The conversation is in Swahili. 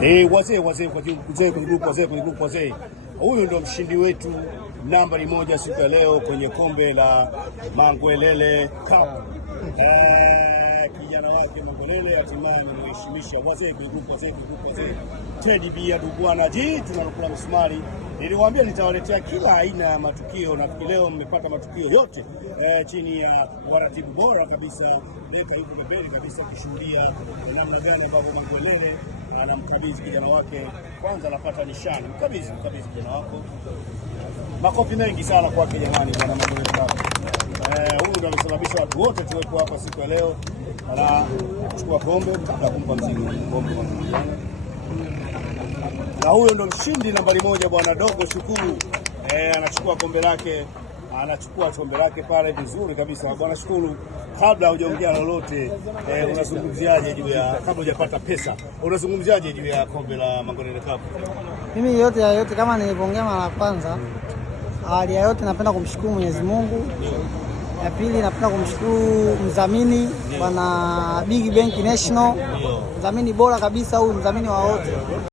Wazee kwenye grupu wazee. Huyu ndo mshindi wetu nambari 1 siku ya leo kwenye kombe la Mangwelele Cup. Kijana wake Mangwelele hatimaye amemheshimisha wazee kwenye grupu wazee. Teddy B Adubwana ji tunalokula msumari. Niliwaambia nitawaletea kila aina ya matukio na leo mmepata matukio yote chini ya waratibu bora kabisa. Leka yuko bebeli kabisa kishuhudia namna gani ambavyo Mangwelele anamkabidhi kijana wake. Kwanza anapata nishani, mkabidhi kijana wako. Makofi mengi sana kwake jamani, bwana Mangwelele. Huyu ndo amesababisha watu wote tuwepo hapa siku ya leo. Anachukua kombe kabla kumpa mzigo kombe. Na huyo ndo mshindi nambari 1 bwana Dogo Shukuru. Anachukua kombe lake pale vizuri kabisa. Bwana Shukuru, kabla hujaongea lolote, unazungumziaje juu ya kabla hujapata pesa? Unazungumziaje juu ya kombe la Mangwelele Cup? Mimi yote kama nilivyoongea mara ya kwanza, hali ya yote napenda kumshukuru Mwenyezi Mungu. Ya pili napenda kumshukuru mdhamini bwana Big Bank National. Mdhamini bora kabisa, huyu mdhamini wa wote.